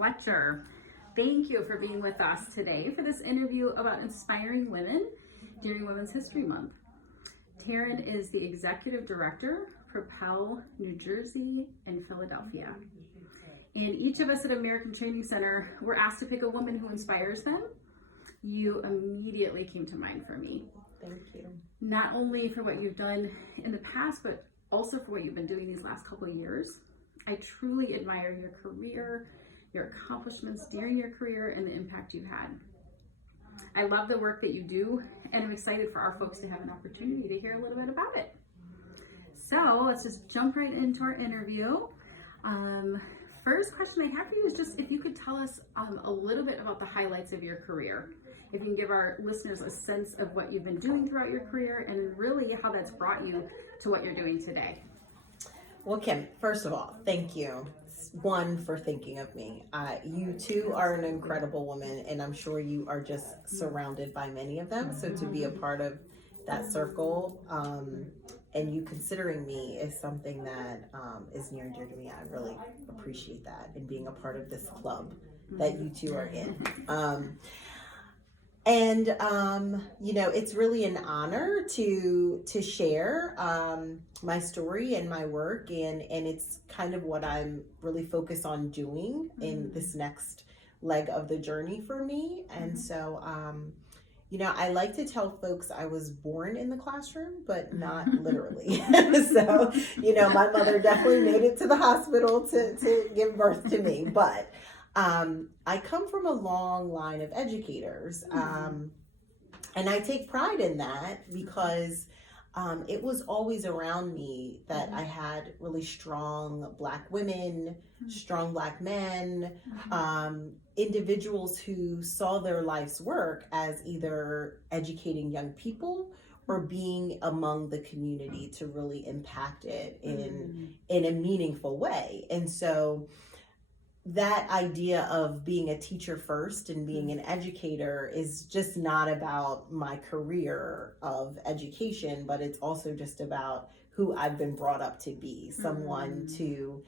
Fletcher. Thank you for being with us today for this interview about inspiring women during Women's History Month. Taryn is the Executive Director, Propel, New Jersey, and Philadelphia. And each of us at American Training Center were asked to pick a woman who inspires them. You immediately came to mind for me. Thank you. Not only for what you've done in the past, but also for what you've been doing these last couple of years. I truly admire your career, your accomplishments during your career, and the impact you've had. I love the work that you do, and I'm excited for our folks to have an opportunity to hear a little bit about it. So let's just jump right into our interview. First question I have for you is just if you could tell us a little bit about the highlights of your career. If you can give our listeners a sense of what you've been doing throughout your career and really how that's brought you to what you're doing today. Well, Kim, first of all, thank you. One, for thinking of me. You too are an incredible woman, and I'm sure you are just surrounded by many of them. So to be a part of that circle and you considering me is something that is near and dear to me. I really appreciate that, and being a part of this club that you two are in. It's really an honor to share my story and my work, and it's kind of what I'm really focused on doing in this next leg of the journey for me. And so, I like to tell folks I was born in the classroom, but not literally. So, my mother definitely made it to the hospital to give birth to me, but I come from a long line of educators, and I take pride in that because it was always around me that I had really strong Black women, strong Black men, individuals who saw their life's work as either educating young people or being among the community to really impact it in a meaningful way. And so that idea of being a teacher first and being an educator is just not about my career of education, but it's also just about who I've been brought up to be, someone to,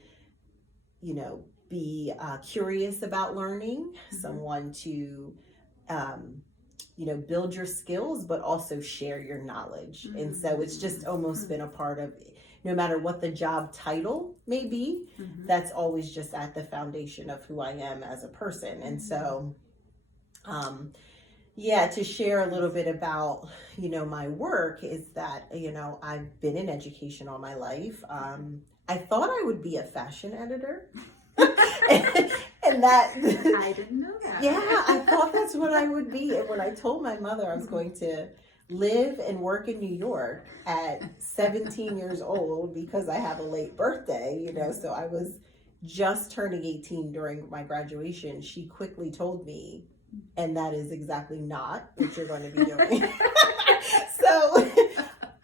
be curious about learning, someone to, build your skills, but also share your knowledge. And so it's just almost been a part of, no matter what the job title may be, that's always just at the foundation of who I am as a person. And so, to share a little bit about, my work is that, I've been in education all my life. I thought I would be a fashion editor. and that I didn't know that. Yeah, I thought that's what I would be. And when I told my mother I was going to live and work in New York at 17 years old because I have a late birthday, so I was just turning 18 during my graduation, she quickly told me, and that is exactly not what you're going to be doing. So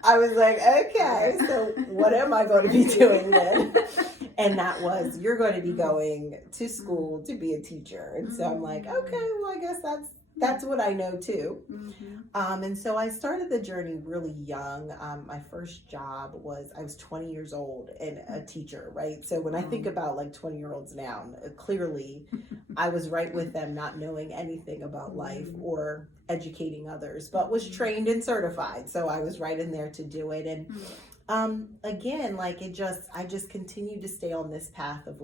I was like, okay, so what am I going to be doing then? And that was, you're going to be going to school to be a teacher. And so I'm like, okay, well, I guess that's what I know too. And so I started the journey really young. My first job was, I was 20 years old and a teacher, right? So when I think about like 20-year-olds now, clearly I was right with them, not knowing anything about life or educating others, but was trained and certified. So I was right in there to do it. And again, I just continued to stay on this path of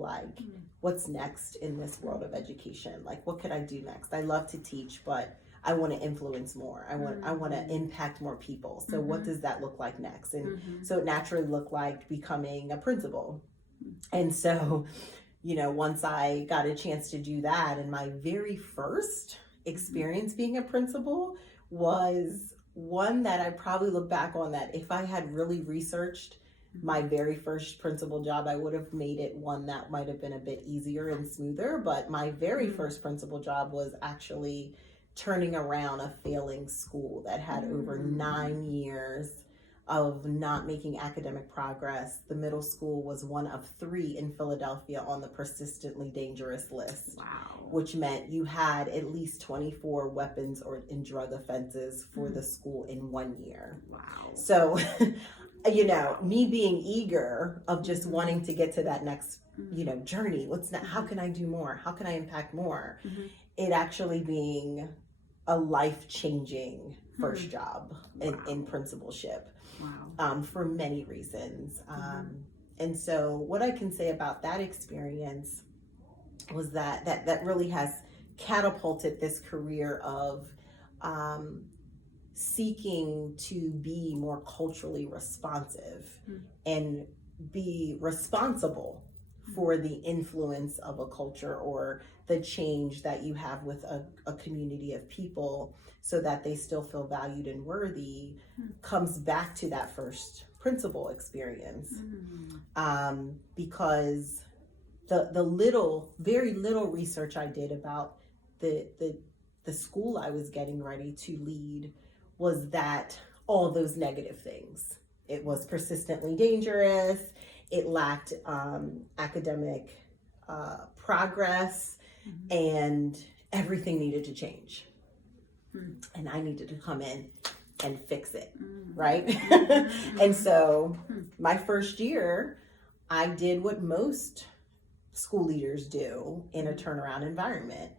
what's next in this world of education? What could I do next? I love to teach, but I want to influence more. I want to impact more people. So what does that look like next? And so it naturally looked like becoming a principal. And so, once I got a chance to do that, and my very first experience being a principal was one that I probably look back on that if I had really researched my very first principal job, I would have made it one that might have been a bit easier and smoother. But my very first principal job was actually turning around a failing school that had over 9 years of not making academic progress. The middle school was one of 3 in Philadelphia on the persistently dangerous list, which meant you had at least 24 weapons and drug offenses for the school in 1 year. Wow. So me being eager of just wanting to get to that next, journey. How can I do more? How can I impact more? It actually being a life-changing first job in principalship. Wow. For many reasons. And so what I can say about that experience was that really has catapulted this career of seeking to be more culturally responsive and be responsible for the influence of a culture or the change that you have with a community of people so that they still feel valued and worthy comes back to that first principal experience. Because the very little research I did about the school I was getting ready to lead was that all those negative things. It was persistently dangerous. It lacked academic progress, and everything needed to change. And I needed to come in and fix it, right? And so my first year, I did what most school leaders do in a turnaround environment.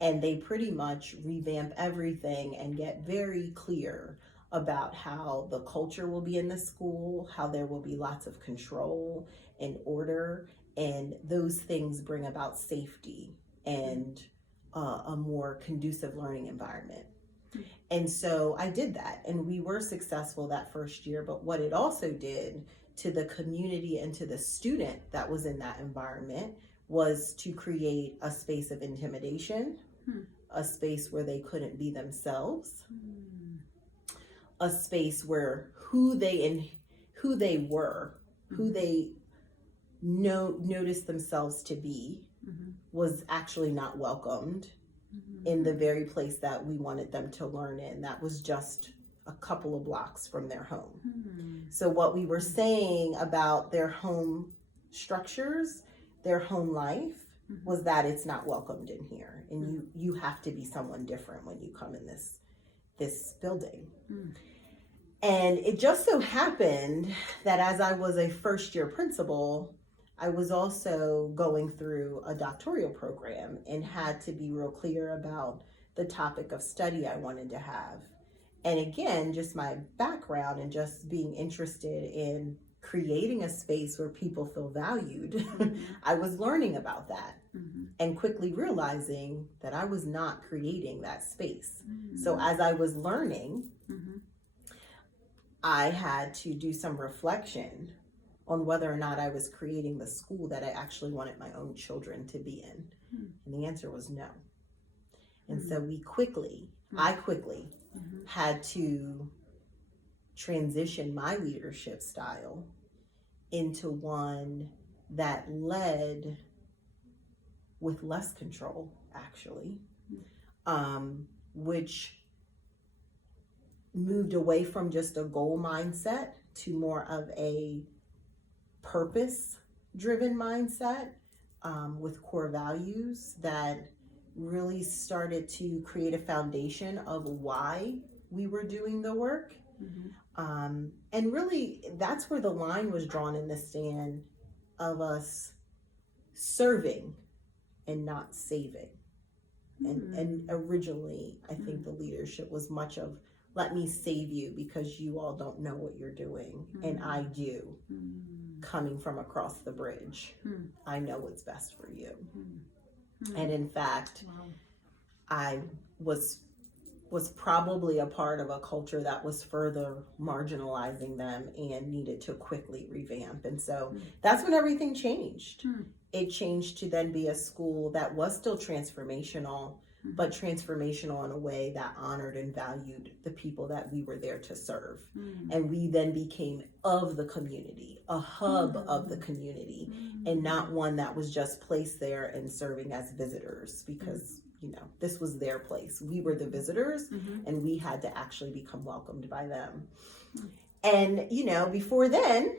And they pretty much revamp everything and get very clear about how the culture will be in the school, how there will be lots of control and order, and those things bring about safety and a more conducive learning environment. And so I did that, and we were successful that first year. But what it also did to the community and to the student that was in that environment was to create a space of intimidation, a space where they couldn't be themselves, a space where who they noticed themselves to be was actually not welcomed in the very place that we wanted them to learn in. That was just a couple of blocks from their home. So what we were saying about their home structures, their home life, was that it's not welcomed in here, and you have to be someone different when you come in this building. And it just so happened that as I was a first year principal, I was also going through a doctoral program and had to be real clear about the topic of study I wanted to have. And again, just my background and just being interested in creating a space where people feel valued, I was learning about that and quickly realizing that I was not creating that space. So as I was learning, I had to do some reflection on whether or not I was creating the school that I actually wanted my own children to be in. And the answer was no. And so I quickly had to transition my leadership style into one that led with less control, actually, which moved away from just a goal mindset to more of a purpose-driven mindset with core values that really started to create a foundation of why we were doing the work. And really, that's where the line was drawn in the sand of us serving and not saving. And originally, I think the leadership was much of, let me save you because you all don't know what you're doing. And I do. Coming from across the bridge, I know what's best for you. And in fact, I was probably a part of a culture that was further marginalizing them and needed to quickly revamp. And so that's when everything changed. It changed to then be a school that was still transformational, but transformational in a way that honored and valued the people that we were there to serve. And we then became of the community, a hub of the community, and not one that was just placed there and serving as visitors because this was their place. We were the visitors, and we had to actually become welcomed by them. And, before then,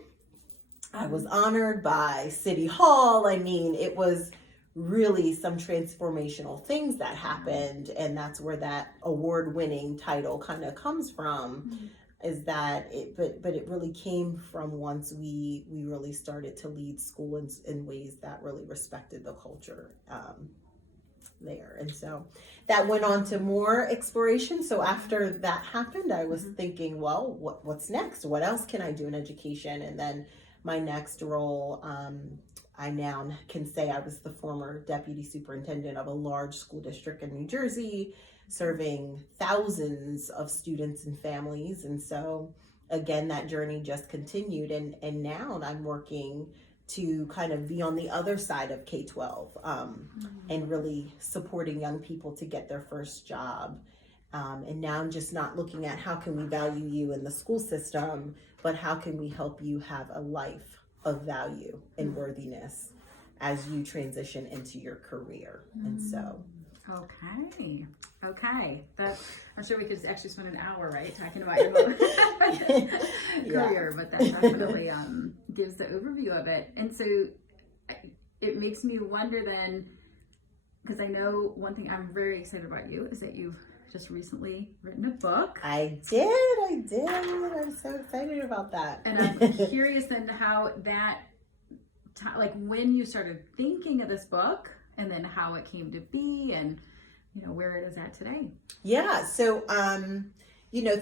I was honored by City Hall. I mean, it was really some transformational things that happened, and that's where that award-winning title kind of comes from. is that but it really came from once we really started to lead school in ways that really respected the culture there. And so that went on to more exploration. So after that happened, I was thinking, well, what's next? What else can I do in education? And then my next role, I now can say I was the former deputy superintendent of a large school district in New Jersey, serving thousands of students and families. And so again, that journey just continued. And now I'm working to kind of be on the other side of K-12 and really supporting young people to get their first job. And now I'm just not looking at how can we value you in the school system, but how can we help you have a life of value and worthiness as you transition into your career. And so okay, that I'm sure we could actually spend an hour, right, talking about your whole career, but that definitely gives the overview of it. And so it makes me wonder then, because I know one thing I'm very excited about you is that you've just recently written a book. I did. I'm so excited about that. And I'm curious then how that, like when you started thinking of this book, and then how it came to be, and where it is at today. Yeah. So,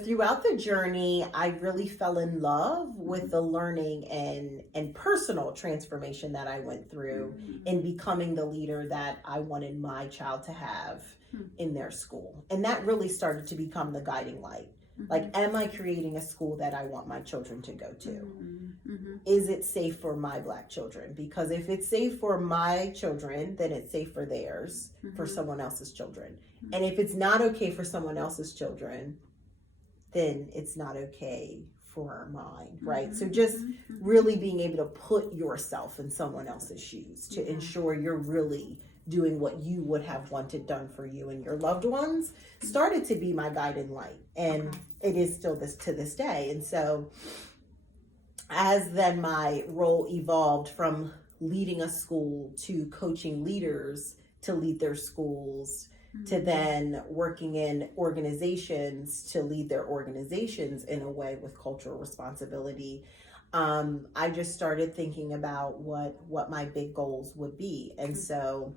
throughout the journey, I really fell in love with the learning and personal transformation that I went through in becoming the leader that I wanted my child to have in their school. And that really started to become the guiding light. Like, am I creating a school that I want my children to go to? Is it safe for my Black children? Because if it's safe for my children, then it's safe for theirs, for someone else's children. And if it's not okay for someone else's children, then it's not okay for mine, right? So just really being able to put yourself in someone else's shoes to ensure you're really doing what you would have wanted done for you and your loved ones started to be my guiding light. And it is still to this day. And so as then my role evolved from leading a school to coaching leaders to lead their schools, to then working in organizations to lead their organizations in a way with cultural responsibility, I just started thinking about what my big goals would be. And so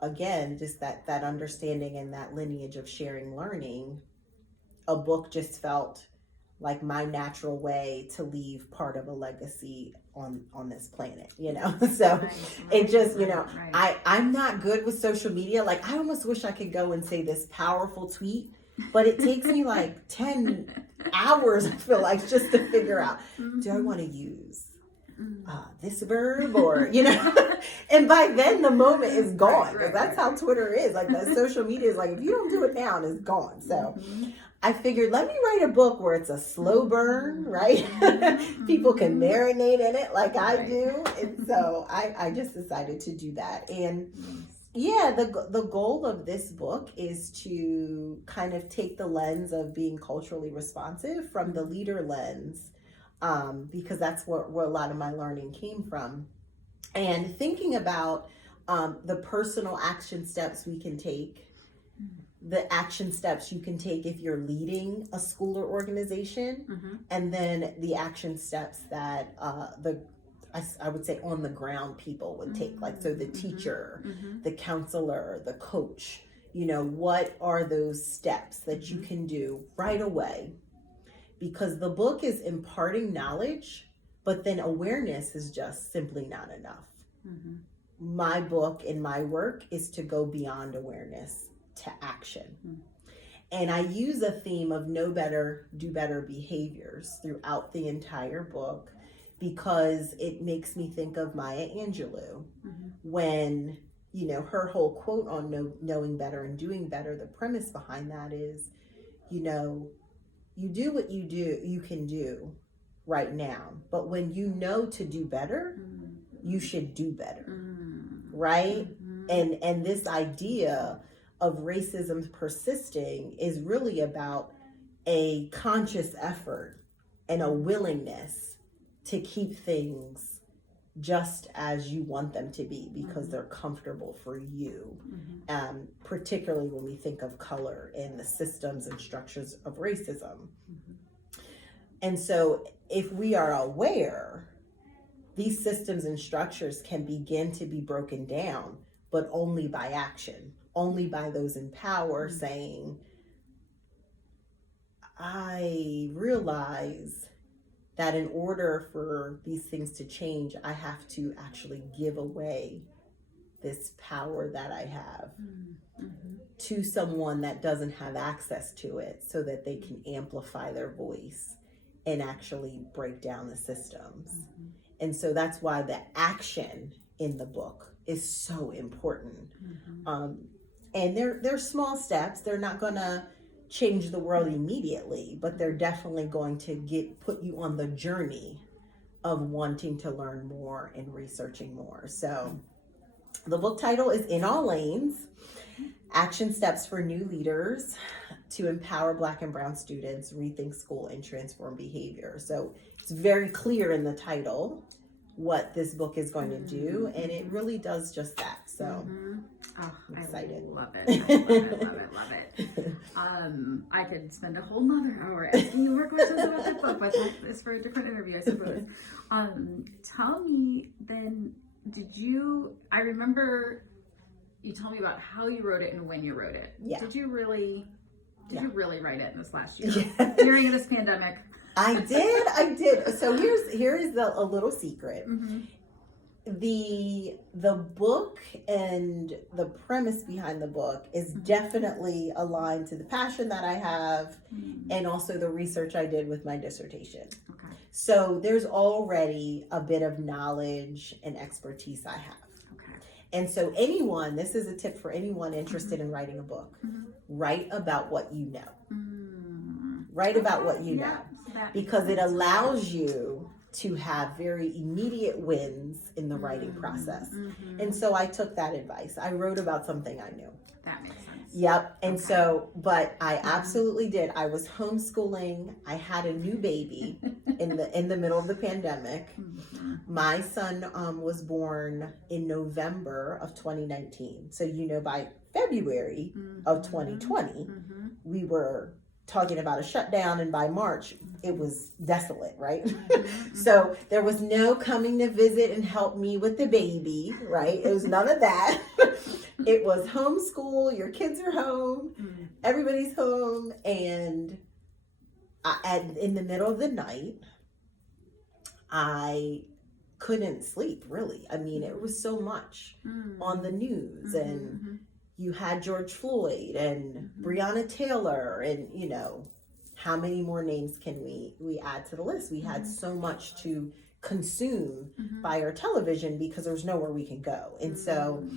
again, just that understanding and that lineage of sharing learning, a book just felt like my natural way to leave part of a legacy on this planet, so it just, I'm not good with social media. Like, I almost wish I could go and say this powerful tweet, but it takes me like 10 hours, I feel like, just to figure out, do I want to use this verb or, and by then the moment is gone. Because that's how Twitter is. Like, that social media is like, if you don't do it now, it's gone. So I figured, let me write a book where it's a slow burn, right? People can marinate in it like I do. And so I just decided to do that. And yeah, the goal of this book is to kind of take the lens of being culturally responsive from the leader lens, because that's where a lot of my learning came from. And thinking about the personal action steps we can take, the action steps you can take if you're leading a school or organization, and then the action steps that I would say on the ground people would take. Like, so the teacher, the counselor, the coach, what are those steps that you can do right away? Because the book is imparting knowledge, but then awareness is just simply not enough. My book and my work is to go beyond awareness to action. And I use a theme of know better, do better behaviors throughout the entire book, because it makes me think of Maya Angelou when, her whole quote on knowing better and doing better. The premise behind that is, you do what you can do right now, but when you know to do better, you should do better, right? And this idea of racism persisting is really about a conscious effort and a willingness to keep things just as you want them to be because they're comfortable for you. Particularly when we think of color in the systems and structures of racism. And so if we are aware, these systems and structures can begin to be broken down, but only by action, only by those in power saying, I realize that in order for these things to change, I have to actually give away this power that I have to someone that doesn't have access to it so that they can amplify their voice and actually break down the systems. And so that's why the action in the book is so important. And they're small steps. They're not going to change the world immediately, but they're definitely going to put you on the journey of wanting to learn more and researching more. So the book title is In All Lanes, Action Steps for New Leaders to Empower Black and Brown Students, Rethink School, and Transform Behavior. So it's very clear in the title what this book is going to do, and it really does just that. So Oh, I'm excited. I love it. I love it. I could spend a whole nother hour asking you more questions about the book, but that's for a different interview, I suppose. Tell me then, I remember you told me about how you wrote it and when you wrote it. Yeah. Did you really write it in this last year? Yeah. During this pandemic? I did. So here's a little secret. The book and the premise behind the book is definitely aligned to the passion that I have and also the research I did with my dissertation. Okay. So there's already a bit of knowledge and expertise I have. Okay. And so this is a tip for anyone interested in writing a book. Write about what you know. Write about what you know. Because it allows you to have very immediate wins in the writing process. And so I took that advice. I wrote about something I knew. That makes sense. Yep. And so, but I absolutely did. I was homeschooling. I had a new baby in the middle of the pandemic. My son was born in November of 2019. So, by February of 2020, we were talking about a shutdown, and by March it was desolate, right? So there was no coming to visit and help me with the baby, right? It was none of that. It was homeschool, your kids are home, everybody's home, and in the middle of the night I couldn't sleep, really. I mean, it was so much on the news, and you had George Floyd and Breonna Taylor, and how many more names can we add to the list? We had so much to consume by our television because there's nowhere we can go. And so,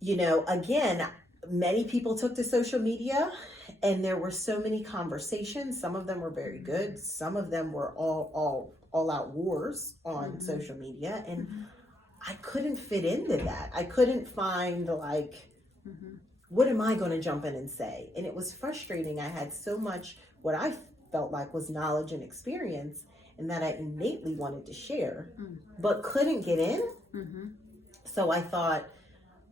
again, many people took to social media, and there were so many conversations. Some of them were very good. Some of them were all out wars on social media, and I couldn't fit into that. I couldn't find what am I going to jump in and say? And it was frustrating. I had so much what I felt like was knowledge and experience, and that I innately wanted to share, but couldn't get in. So I thought,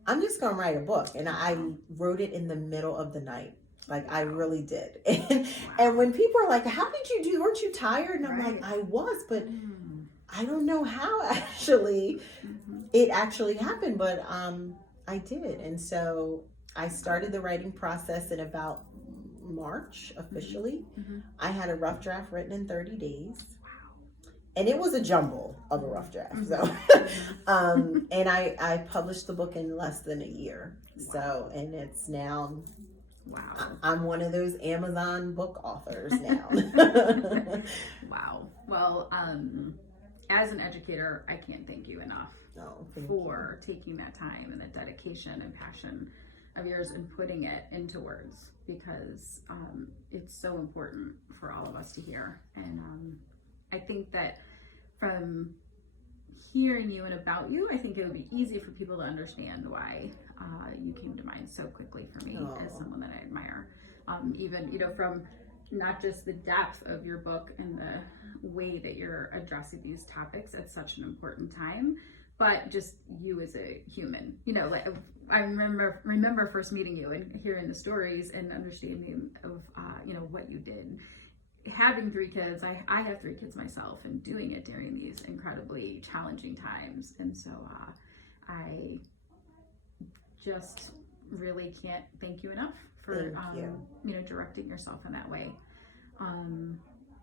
I'm just going to write a book. And I wrote it in the middle of the night. I really did. And when people are like, how did you do? Weren't you tired? And I'm like, I was, but I don't know how it actually happened, but I did. And so I started the writing process in about March officially. I had a rough draft written in 30 days. And it was a jumble of a rough draft. So, and I published the book in less than a year. So, and it's now, I'm one of those Amazon book authors now. Wow. Well, as an educator, I can't thank you enough for taking that time and the dedication and passion of yours and putting it into words, because it's so important for all of us to hear. And I think that from hearing you and about you, I think it would be easy for people to understand why you came to mind so quickly for me as someone that I admire. Even, from not just the depth of your book and the way that you're addressing these topics at such an important time, but just you as a human. You know, like I remember first meeting you and hearing the stories and understanding of you know, what you did. Having 3 kids, I have 3 kids myself, and doing it during these incredibly challenging times. And so I just really can't thank you enough for you know, directing yourself in that way.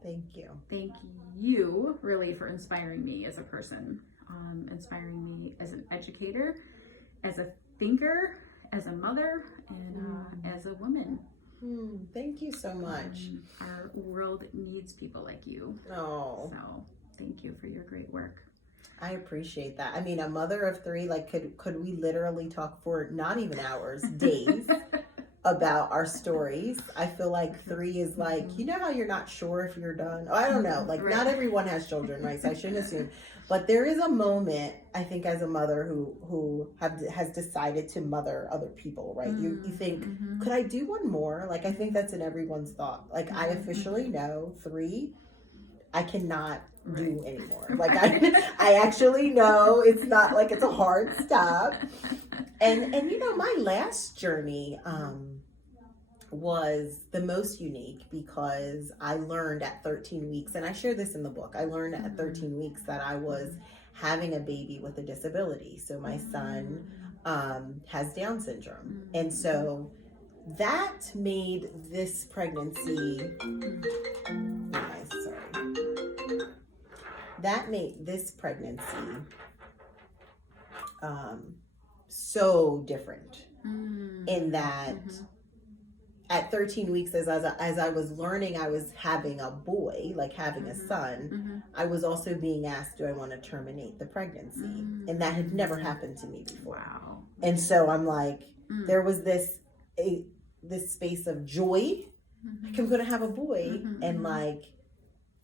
Thank you. Thank you really for inspiring me as a person, inspiring me as an educator, as a thinker, as a mother, and as a woman. Thank you so much. Our world needs people like you. Oh, so thank you for your great work. I appreciate that. I mean, a mother of 3, like, could we literally talk for not even hours, days about our stories? I feel like 3 is like, you know how you're not sure if you're done? Oh, I don't know. Like, not everyone has children, right? So I shouldn't assume. But there is a moment, I think, as a mother who has decided to mother other people, right? You think, could I do one more? Like, I think that's in everyone's thought. Like, I officially know 3, I cannot do anymore. Like, I actually know it's not like it's a hard stop. And you know, my last journey was the most unique because I learned at 13 weeks, and I share this in the book, I learned at 13 weeks that I was having a baby with a disability. So my son has Down syndrome. And so that made this pregnancy, that made this pregnancy so different in that at 13 weeks, as I was learning I was having a boy, like having a son, I was also being asked, do I want to terminate the pregnancy? And that had never happened to me before. Wow. And so I'm like, there was this space of joy, like I'm going to have a boy, and like,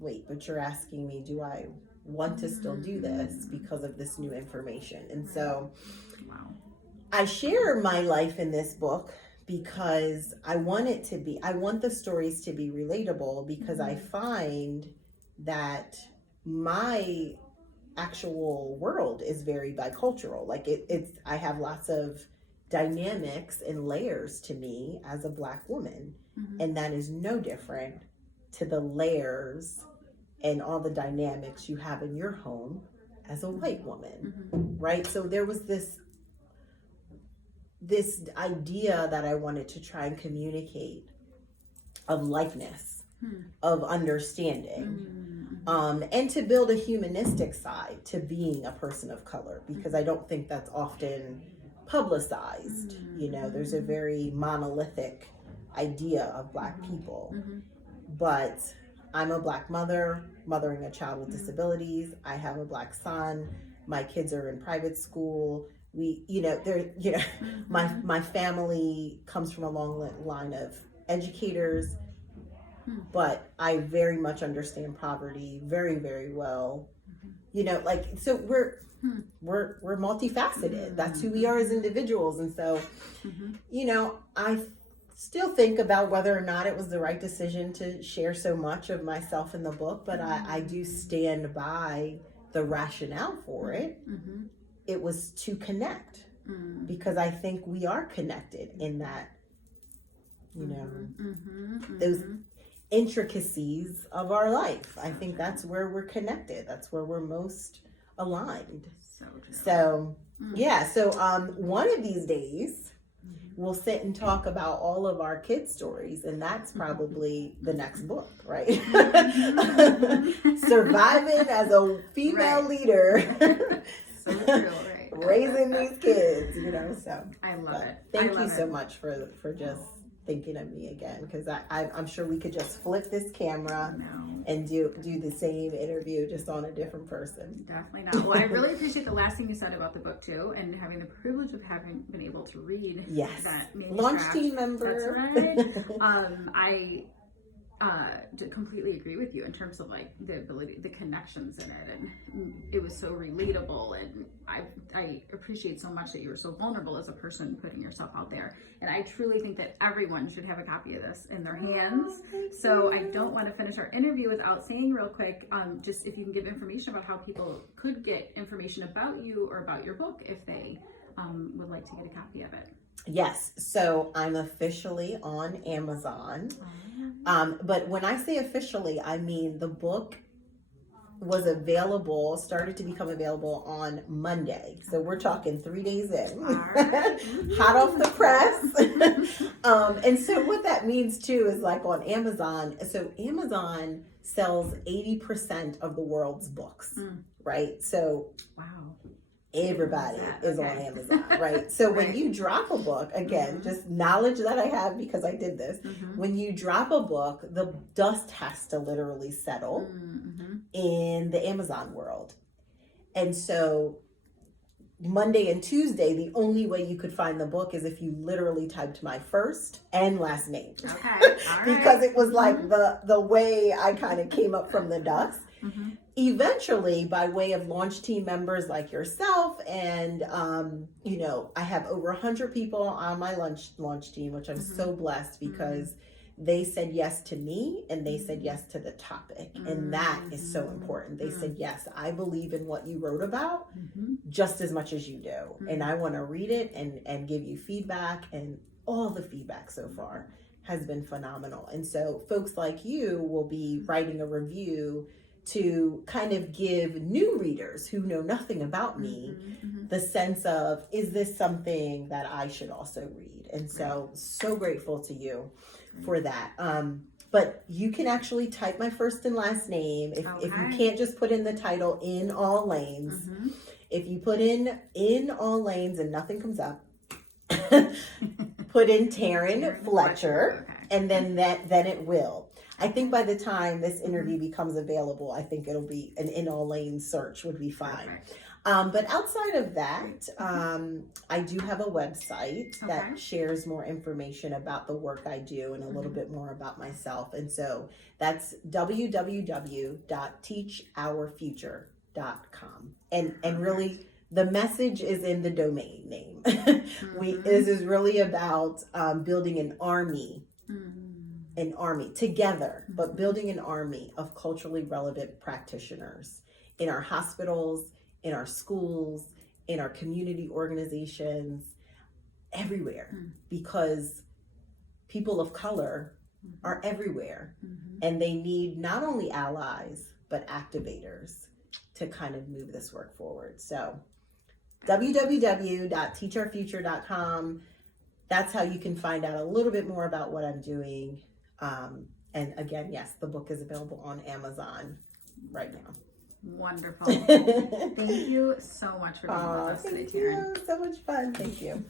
wait, but you're asking me, do I want to still do this because of this new information? And so I share my life in this book because I want the stories to be relatable, because I find that my actual world is very bicultural. Like I have lots of dynamics and layers to me as a Black woman, and that is no different to the layers and all the dynamics you have in your home as a white woman, right? So there was this idea that I wanted to try and communicate of likeness, of understanding, and to build a humanistic side to being a person of color, because I don't think that's often publicized. You know, there's a very monolithic idea of Black people, but I'm a Black mother, mothering a child with disabilities. I have a Black son. My kids are in private school. My family comes from a long line of educators, but I very much understand poverty very, very well. You know, like, so we're multifaceted. That's who we are as individuals. And so, you know, I still think about whether or not it was the right decision to share so much of myself in the book, but I do stand by the rationale for it. It was to connect, because I think we are connected in that, you know, those intricacies of our life. I think that's where we're connected. That's where we're most aligned. So yeah. So one of these days we'll sit and talk about all of our kids' stories, and that's probably the next book, right? Surviving as a female leader. So true, right? Raising these kids, you know. So I love it. Thank you so much for just thinking of me again, because I'm sure we could just flip this camera and do the same interview just on a different person. Definitely not. Well, I really appreciate the last thing you said about the book too, and having the privilege of having been able to read that manuscript. Launch team member. That's right. completely agree with you in terms of like the ability, the connections in it, and it was so relatable, and I appreciate so much that you were so vulnerable as a person putting yourself out there, and I truly think that everyone should have a copy of this in their hands. So I don't want to finish our interview without saying real quick, just if you can give information about how people could get information about you or about your book if they would like to get a copy of it. Yes, so I'm officially on Amazon. But when I say officially, I mean the book was started to become available on Monday. So we're talking 3 days in. Right. Hot off the press. And so what that means too is like on Amazon. So Amazon sells 80% of the world's books, right? So wow. Everybody is on Amazon, right? So when you drop a book, again, just knowledge that I have because I did this, when you drop a book, the dust has to literally settle in the Amazon world. And so Monday and Tuesday, the only way you could find the book is if you literally typed my first and last name. Okay. All right. Because it was like the way I kind of came up from the dust. Eventually, by way of launch team members like yourself, and I have over 100 people on my launch team, which I'm so blessed because they said yes to me and they said yes to the topic, and that is so important. They said yes, I believe in what you wrote about just as much as you do, and I want to read it and give you feedback, and all the feedback so far has been phenomenal. And so folks like you will be writing a review to kind of give new readers who know nothing about me the sense of, is this something that I should also read? And so grateful to you for that. But you can actually type my first and last name. If you can't just put in the title, In All Lanes. If you put in all lanes and nothing comes up, put in Taryn Fletcher, and then it will. I think by the time this interview becomes available, I think it'll be an In All Lanes search would be fine. But outside of that, I do have a website that shares more information about the work I do and a little bit more about myself. And so that's www.teachourfuture.com. And really, the message is in the domain name. This is really about building an army together, but building an army of culturally relevant practitioners in our hospitals, in our schools, in our community organizations, everywhere, because people of color are everywhere, and they need not only allies, but activators to kind of move this work forward. So www.teachourfuture.com. That's how you can find out a little bit more about what I'm doing. And again, yes, the book is available on Amazon right now. Wonderful. Thank you so much for being with us today, Taryn. Thank you. So much fun. Thank you.